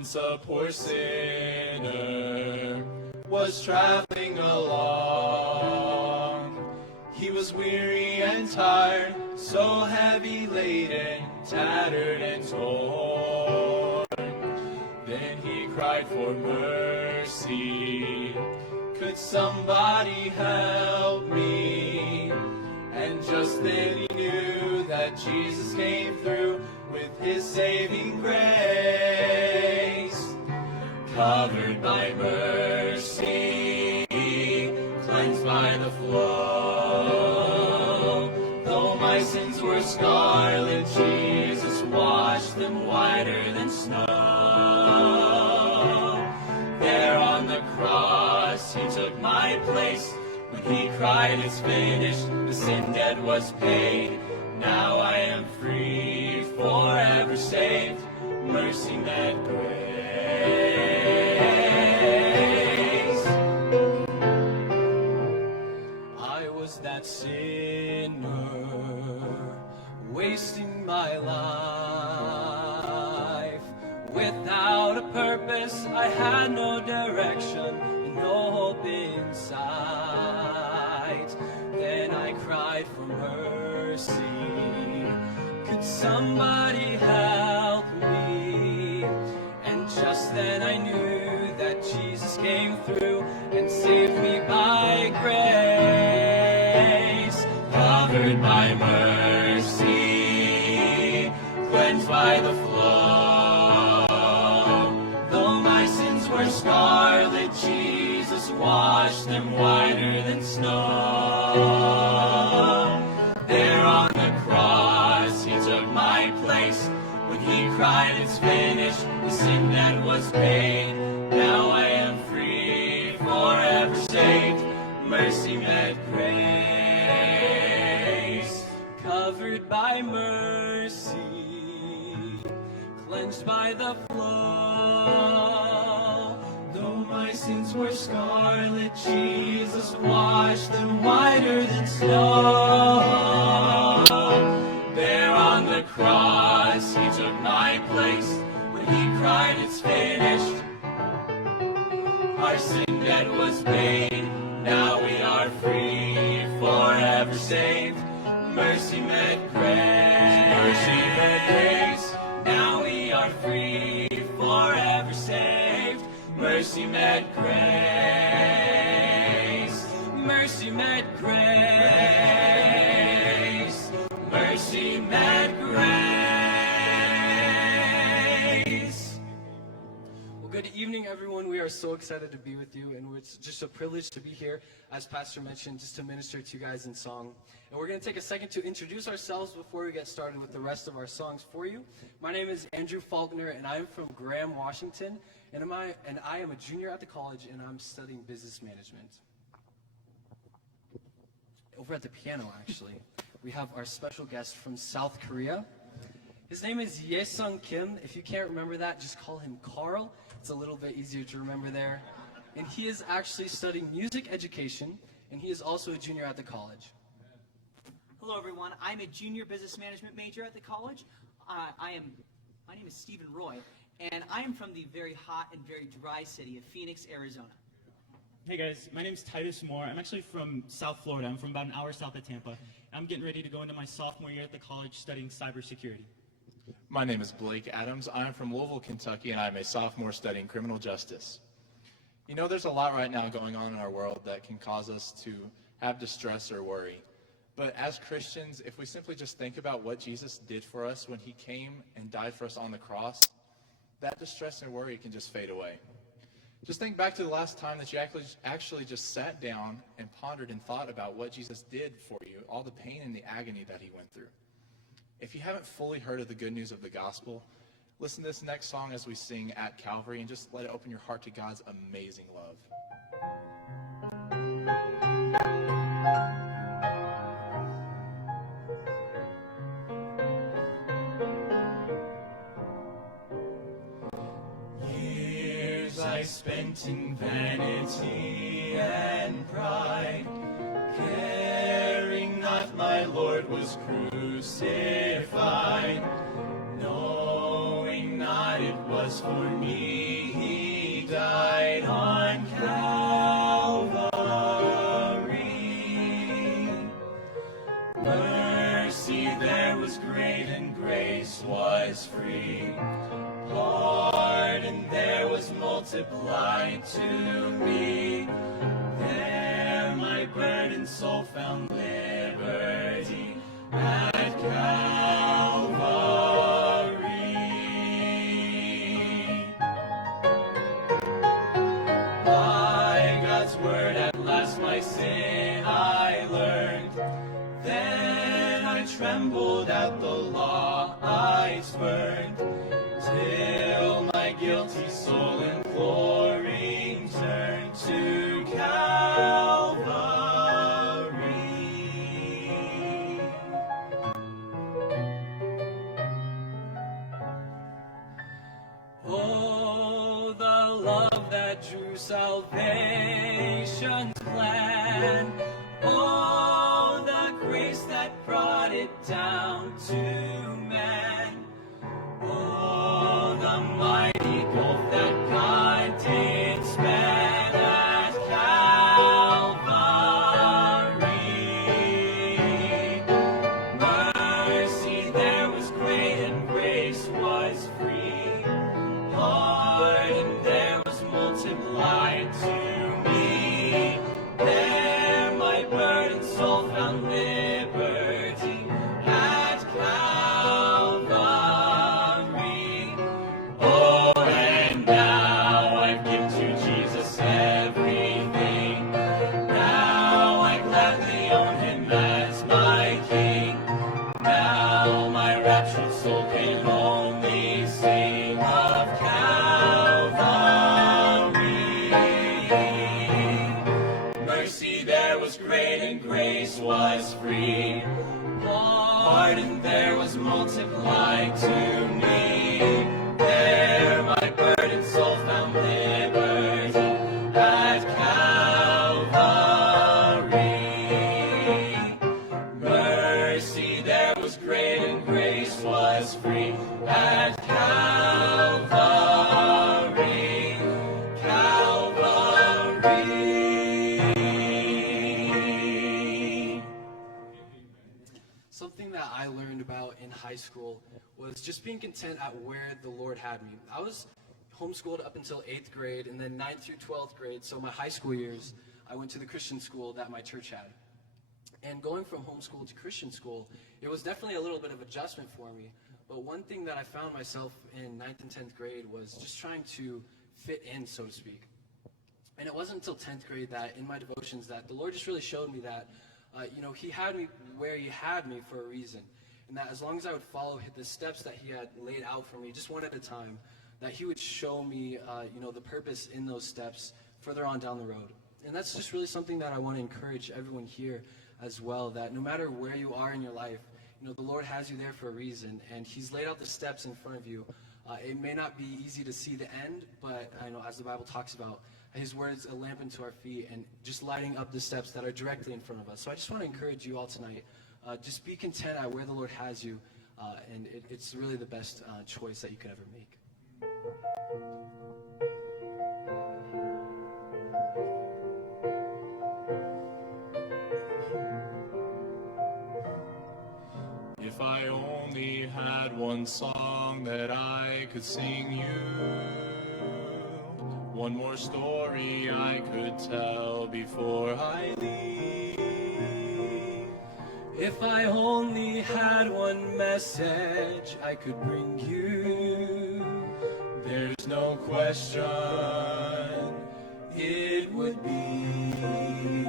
once a poor sinner, was traveling along. He was weary and tired, so heavy laden, tattered and torn. Then he cried for mercy. Could somebody help me? And just then he knew that Jesus came through with his saving grace. Covered by mercy, cleansed by the flow. Though my sins were scarlet, Jesus washed them whiter than snow. There on the cross, he took my place. When he cried, it's finished, the sin debt was paid. Now I am free, forever saved. Mercy met grace. I was that sinner, wasting my life. Without a purpose, I had no direction, and no hope in sight. Then I cried for mercy. Could somebody help me? And just then I knew that Jesus came through and saved me by grace. Covered by mercy, cleansed by the flow. Though my sins were scarlet, Jesus washed them whiter than snow. There on the cross, he took my place. When he cried, it's finished, the sin that was paid. Now I am free, forever saved. Mercy met grace. Covered by mercy, cleansed by the flow. Though my sins were scarlet, Jesus washed them whiter than snow. There on the cross, he took my place. When he cried, it's finished, our sin debt was paid. Now we are free, forever saved. Mercy met grace. Mercy met grace. Now we are free, forever saved. Mercy met grace. Mercy met grace. Mercy met grace. Well, good evening, everyone. We are so excited to be with you, and it's just a privilege to be here, as Pastor mentioned, just to minister to you guys in song. And we're going to take a second to introduce ourselves before we get started with the rest of our songs for you. My name is Andrew Faulkner, and I'm from Graham, Washington. And I am a junior at the college, and I'm studying business management. Over at the piano, actually, we have our special guest from South Korea. His name is Ye-sung Kim. If you can't remember that, just call him Carl. It's a little bit easier to remember there. And he is actually studying music education, and he is also a junior at the college. Hello, everyone. I'm a junior business management major at the college. My name is Stephen Roy, and I am from the very hot and very dry city of Phoenix, Arizona. Hey guys, my name's Titus Moore. I'm actually from South Florida. I'm from about an hour south of Tampa. I'm getting ready to go into my sophomore year at the college studying cybersecurity. My name is Blake Adams. I'm from Louisville, Kentucky, and I'm a sophomore studying criminal justice. You know, there's a lot right now going on in our world that can cause us to have distress or worry. But as Christians, if we simply just think about what Jesus did for us when he came and died for us on the cross, that distress and worry can just fade away. Just think back to the last time that you actually just sat down and pondered and thought about what Jesus did for you, all the pain and the agony that he went through. If you haven't fully heard of the good news of the gospel, listen to this next song as we sing At Calvary, and just let it open your heart to God's amazing love. I spent in vanity and pride, caring not my Lord was crucified, knowing not it was for me there was great and grace was free. Pardon there was multiplied to me. There my burdened soul found liberty at Calvary. By God's word at last my sin I learned. Then I trembled at the law I spurned, till my guilty soul imploring turned to Calvary. Oh, the love that drew salvation's plan. Oh, the grace that brought it down to man. Oh, the mighty gulf that God did span at Calvary. Mercy there was great and grace was free. Pardon there was multiplied to me. There my burdened soul found liberty at Calvary. Oh, and now I've given to Jesus everything. Now I gladly own him as my King. Now my raptured soul can only sing of Calvary. Mercy there was great and grace was free. Pardon there was multiplied to me. There my burdened soul found liberty at Calvary. Mercy there was great and grace was free at Calvary. Calvary. Something that I learned about in high school was just being content at where the Lord had me. I was homeschooled up until 8th grade, and then 9th through 12th grade, so my high school years, I went to the Christian school that my church had. And going from homeschool to Christian school, it was definitely a little bit of adjustment for me. But one thing that I found myself in 9th and 10th grade was just trying to fit in, so to speak. And it wasn't until 10th grade that in my devotions that the Lord just really showed me that, he had me where he had me for a reason. And that as long as I would follow the steps that he had laid out for me, just one at a time, that he would show me, the purpose in those steps further on down the road. And that's just really something that I want to encourage everyone here as well, that no matter where you are in your life, the Lord has you there for a reason, and he's laid out the steps in front of you. It may not be easy to see the end, but as the Bible talks about, his word is a lamp unto our feet and just lighting up the steps that are directly in front of us. So I just want to encourage you all tonight, just be content at where the Lord has you, and it's really the best choice that you could ever make. If I only had one song that I could sing you, one more story I could tell before I leave. If I only had one message I could bring you, There's no question it would be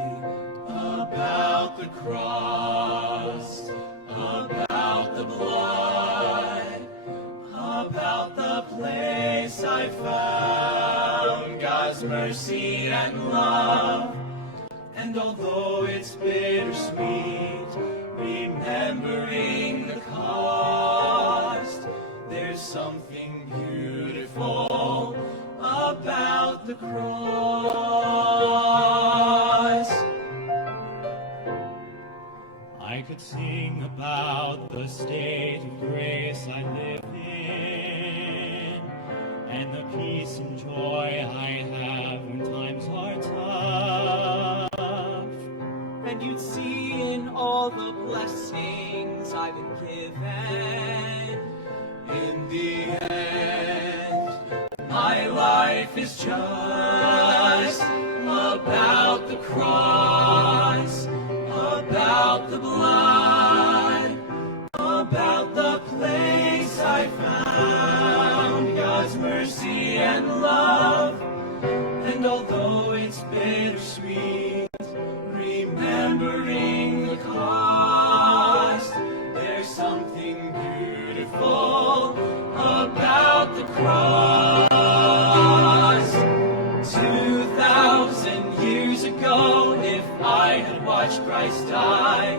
about the cross, about the blood, about the place I found God's mercy and love. And although it's bittersweet, remembering the cost, there's something beautiful about the cross. I could sing about the state of grace I live in, and the peace and joy I have when times are tough. And and you'd see in all the blessings I've been given. In the end, my life is just about the cross, about the blood, about the place I found God's mercy and love. And although it's bittersweet, remembering the cost, there's something beautiful about the cross. 2,000 years ago, if I had watched Christ die,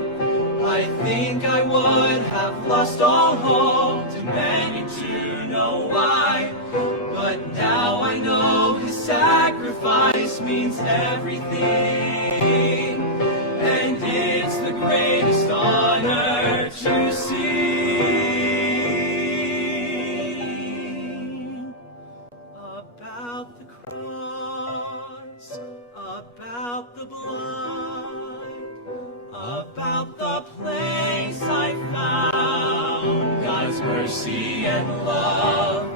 I think I would have lost all hope, demanding to know why. But now I know his sacrifice means everything, and it's the greatest honor to sing about the cross, about the blood, about the place I found God's mercy and love.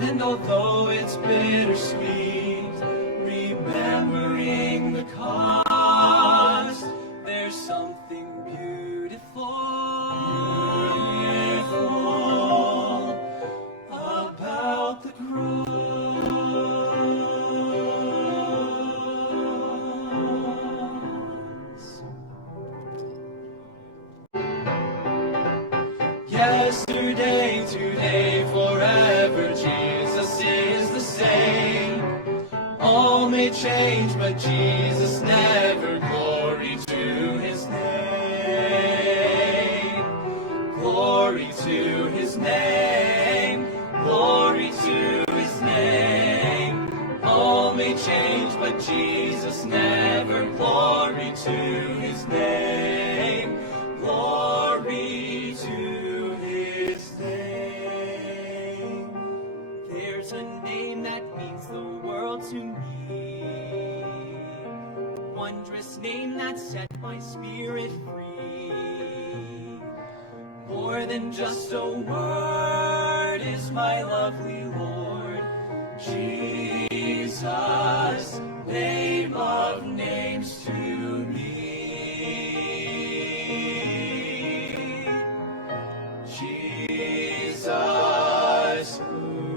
And although it's bittersweet, remembering the cost, there's something beautiful about the cross. Yesterday, today, forever, Jesus is the same. All may change, but Jesus never. Glory to his name. Glory to his name. Glory to his name. All may change, but Jesus never. Glory to his name. Glory to his name. There's a name that means the world to me. Wondrous name that set my spirit free. More than just a word is my lovely Lord. Jesus, name of names to me. Jesus,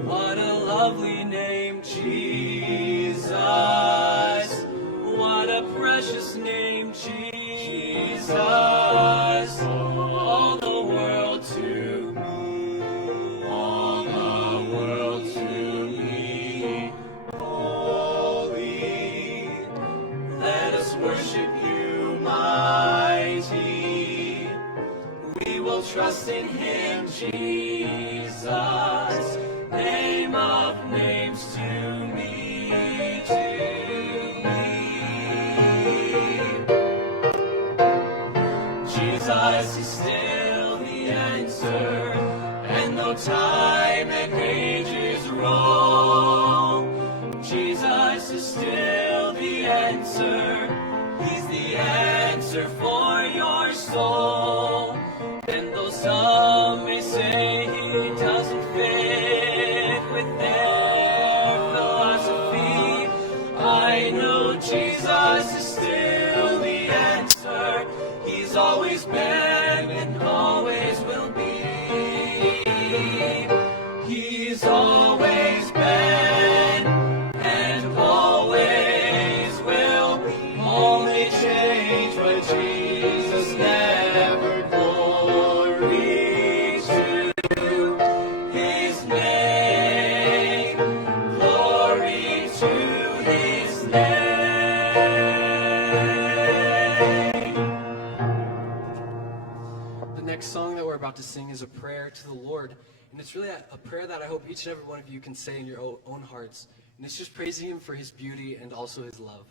what a lovely name, Jesus. What a precious name, Jesus. All the world to me. All the world to me. Holy, let us worship you, mighty. We will trust in him, Jesus. Name of names to me, to me. Jesus is still the answer, and though time and ages roll, Jesus is still the answer. He's the answer for your soul. And though some may say he doesn't fit with their philosophy, I know Jesus is still the answer. He's always been and always will be. He's always been and always will be. All may change, but Jesus never. Glory to his name. Glory to his name. The next song that we're about to sing is a prayer to the Lord. And it's really a prayer that I hope each and every one of you can say in your own hearts. And it's just praising him for his beauty and also his love.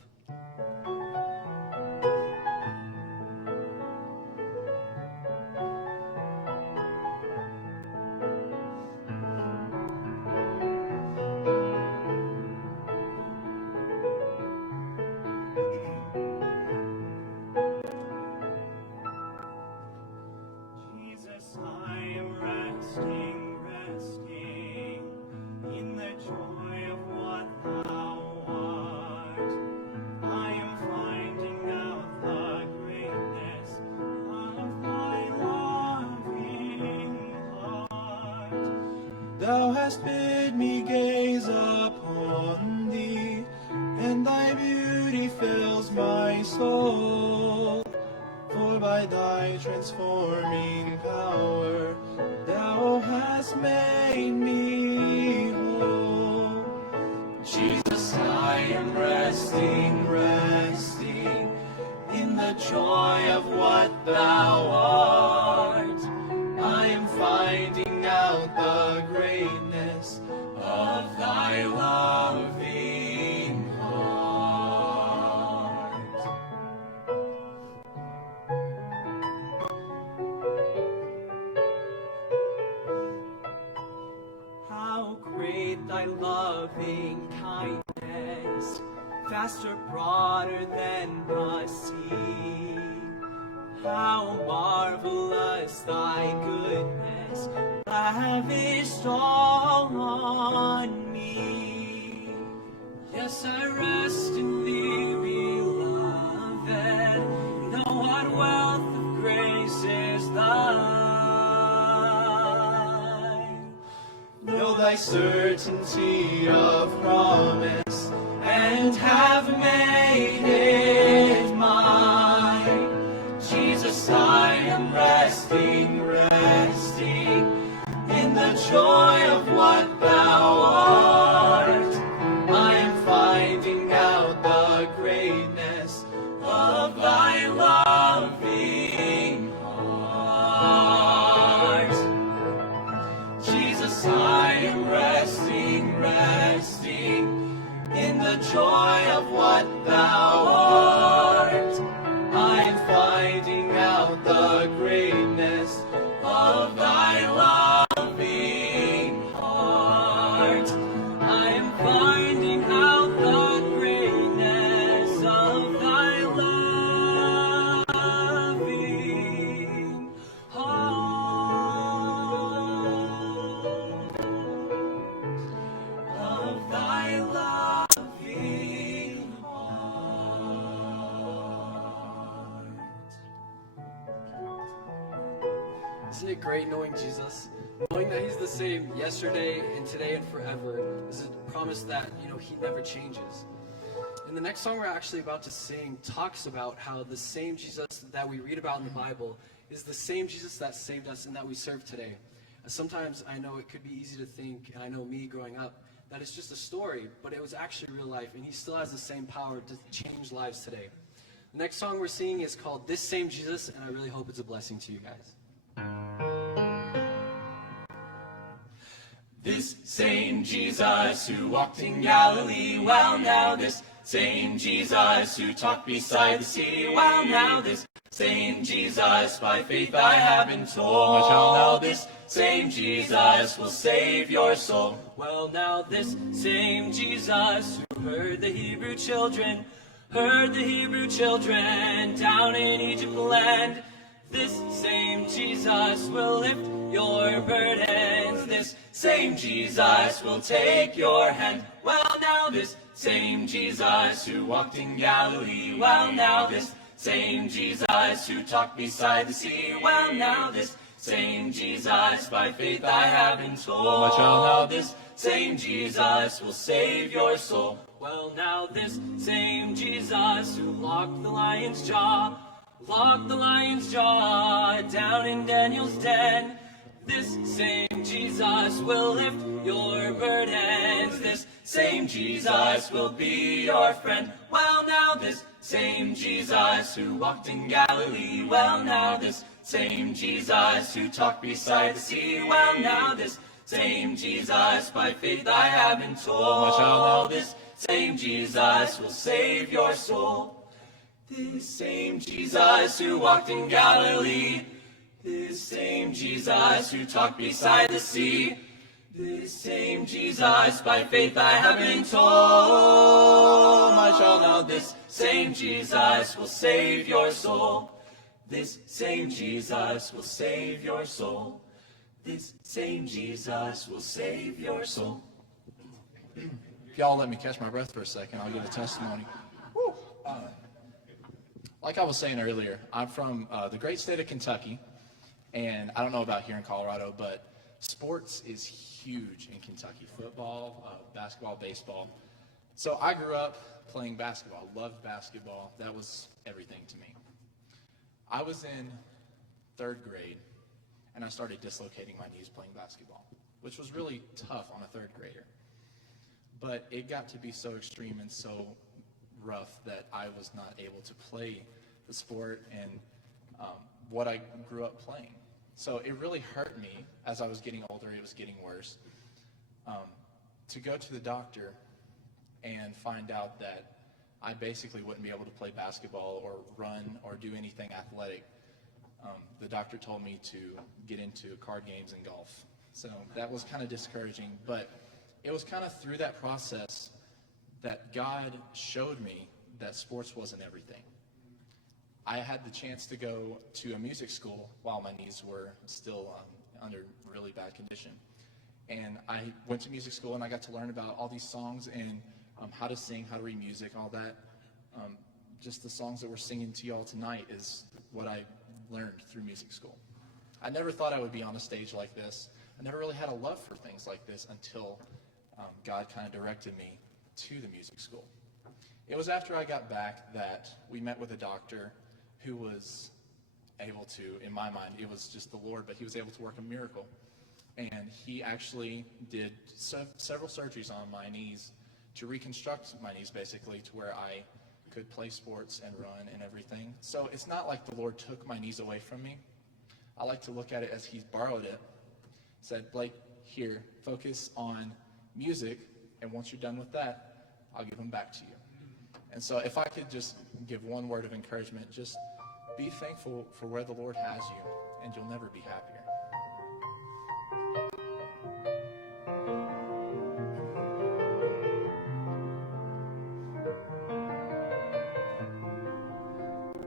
Thou hast bid me gaze upon thee, and thy beauty fills my soul. For by thy transforming power, thou hast made me whole. Jesus, I am resting in the joy of what thou art. I am finding out the greatness of thy loving heart. How great thy loving kindness, vaster, broader than the sea. How marvelous thy goodness, lavished all on me. Yes, I rest in thee, beloved. Know what wealth of grace is thine. Know thy certainty of promise, and have made it mine. Jesus, I am resting in the joy of what thou art. I am finding out the greatness of thy loving heart. Jesus, I am resting in the joy of what thou art. I am finding out the greatness of thy loving heart. I am finding out the greatness of thy loving heart. Of thy loving heart. Isn't it great knowing Jesus? Knowing that he's the same yesterday and today and forever is a promise that, he never changes. And the next song we're actually about to sing talks about how the same Jesus that we read about in the Bible is the same Jesus that saved us and that we serve today. Sometimes I know it could be easy to think, and I know me growing up, that it's just a story, but it was actually real life, and he still has the same power to change lives today. The next song we're singing is called This Same Jesus, and I really hope it's a blessing to you guys. This same Jesus who walked in Galilee, well now this same Jesus who talked beside the sea, well now this same Jesus by faith I have been told, well now this same Jesus will save your soul. Well, now this same Jesus who heard the Hebrew children down in Egypt land. This same Jesus will lift your burdens. This same Jesus will take your hand. Well, now this same Jesus who walked in Galilee. Well, now this same Jesus who talked beside the sea. Well, now this same Jesus by faith I have been told. Well, now this same Jesus will save your soul. Well, now this same Jesus who locked the lion's jaw down in Daniel's den. This same Jesus will lift your burdens. This same Jesus will be your friend. Well, now this same Jesus who walked in Galilee. Well, now this same Jesus who talked beside the sea. Well, now this same Jesus by faith I have been told. Well, now this same Jesus will save your soul. This same Jesus who walked in Galilee. This same Jesus who talked beside the sea. This same Jesus by faith I have been told. My child, now this same Jesus will save your soul. This same Jesus will save your soul. This same Jesus will save your soul. If y'all let me catch my breath for a second, I'll give a testimony. Like I was saying earlier, I'm from the great state of Kentucky, and I don't know about here in Colorado, but sports is huge in Kentucky. Football, basketball, baseball. So I grew up playing basketball, loved basketball. That was everything to me. I was in 3rd grade, and I started dislocating my knees playing basketball, which was really tough on a 3rd grader. But it got to be so extreme and so rough that I was not able to play the sport and what I grew up playing. So it really hurt me as I was getting older. It was getting worse. To go to the doctor and find out that I basically wouldn't be able to play basketball or run or do anything athletic. The doctor told me to get into card games and golf. So that was kind of discouraging, but it was kind of through that process that God showed me that sports wasn't everything. I had the chance to go to a music school while my knees were still under really bad condition. And I went to music school and I got to learn about all these songs and how to sing, how to read music, all that. Just the songs that we're singing to y'all tonight is what I learned through music school. I never thought I would be on a stage like this. I never really had a love for things like this until God kind of directed me to the music school. It was after I got back that we met with a doctor who was able to, in my mind, it was just the Lord, but he was able to work a miracle. And he actually did several surgeries on my knees to reconstruct my knees, basically, to where I could play sports and run and everything. So it's not like the Lord took my knees away from me. I like to look at it as he borrowed it, said, Blake, here, focus on music, and once you're done with that, I'll give them back to you. And so if I could just give one word of encouragement, just be thankful for where the Lord has you, and you'll never be happier.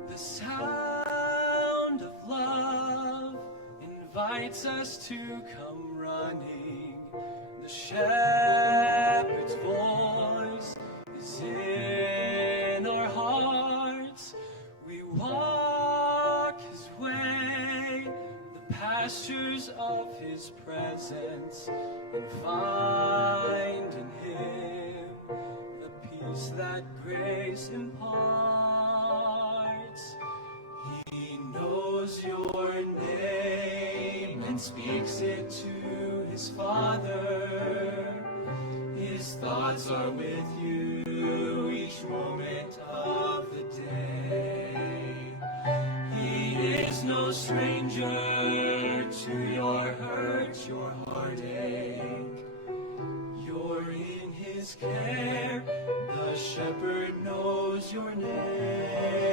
The sound of love invites us to come running. The shepherd's voice is in our hearts. We walk his way, the pastures of his presence, and find in him the peace that grace imparts. He knows your name and speaks it to his Father. His thoughts are with you each moment of the day. He is no stranger to your hurt, your heartache. You're in his care. The shepherd knows your name.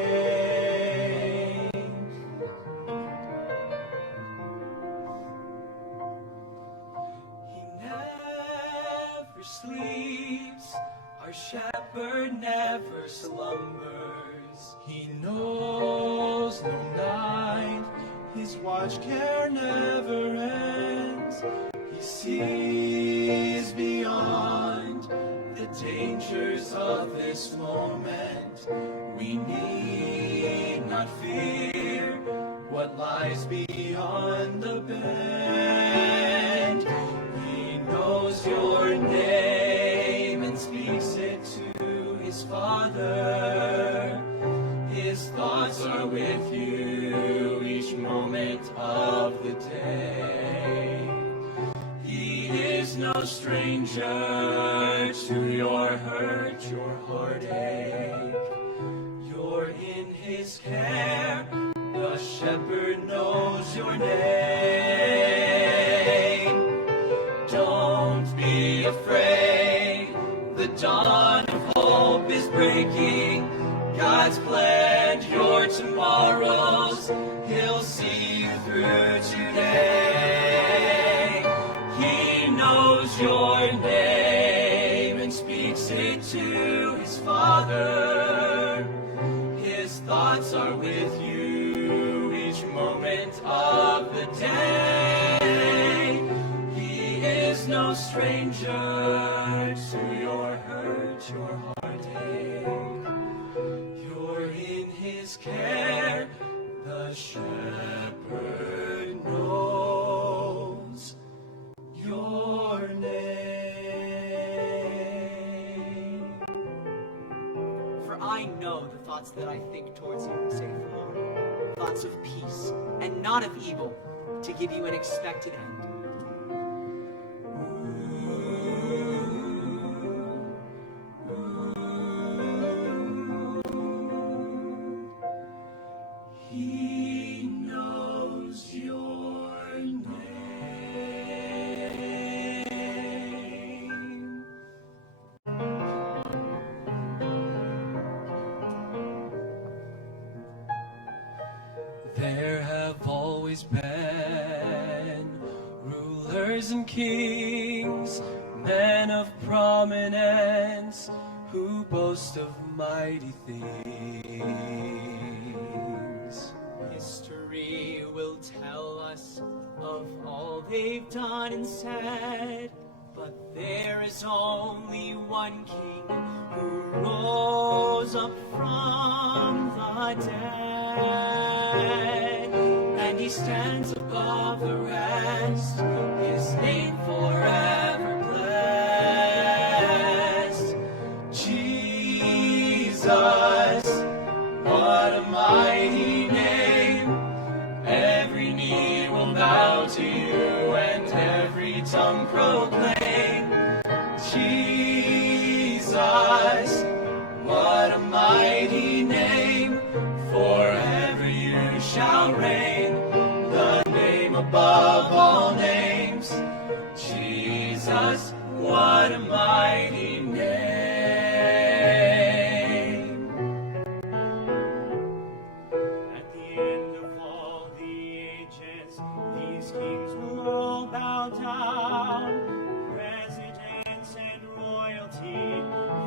He never sleeps. Our shepherd never slumbers. He knows no night. His watch care never ends. He sees beyond the dangers of this moment. We need not fear what lies beyond the bend. He knows your name and speaks it to his Father. His thoughts are with you each moment of the day. He is no stranger to your hurt, your heartache. You're in his care. The shepherd knows your name. Don't be afraid. The dawn of hope is breaking. God's planned your tomorrows. He'll see you through today. He knows your name and speaks it to his Father. His thoughts are with you each moment of the day. He is no stranger to your hurt, your heartache. You're in his care. The shepherd knows know the thoughts that I think towards you, saith the Lord, thoughts of peace and not of evil, to give you an expected end. He knows your name. There have always been rulers and kings, men of prominence, who boast of mighty things. History will tell us of all they've done and said, but there is only one King who rose up from the dead, and he stands above the rest, his name forever blessed. Jesus, what a mighty name! Every knee will bow to you, and every tongue proclaim. Jesus, what a mighty name! Forever you shall reign, the name above all names. Jesus, what a mighty name! At the end of all the ages, these kings will all bow down. Presidents and royalty,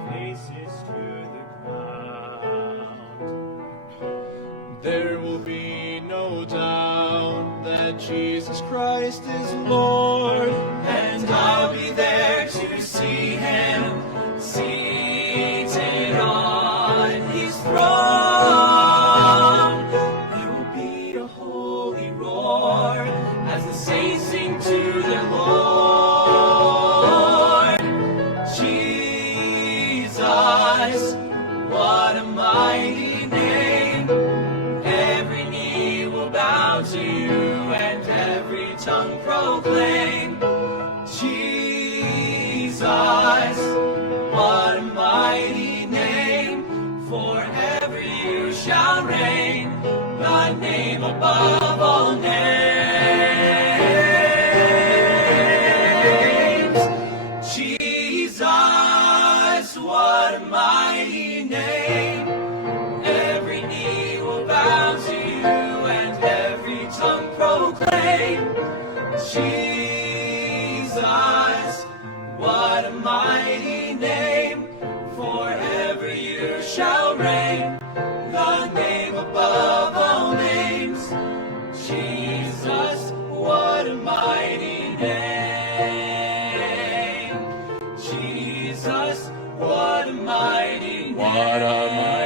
faces to the ground. There will be no doubt that Jesus Christ is Lord, And I'll be there to see him seated on his throne. There will be a holy roar as the saints sing to their Lord. Jesus, what a mighty name! Every knee will bow to you, and every tongue proclaim. Jesus, what a mighty name! Forever you shall reign, the name above all names. Jesus, what a mighty name! Every knee will bow to you, and every tongue proclaim. Jesus, what a mighty name! Forever you shall reign, the name above all names. Jesus, what a mighty name! Jesus, what a mighty name! what a mighty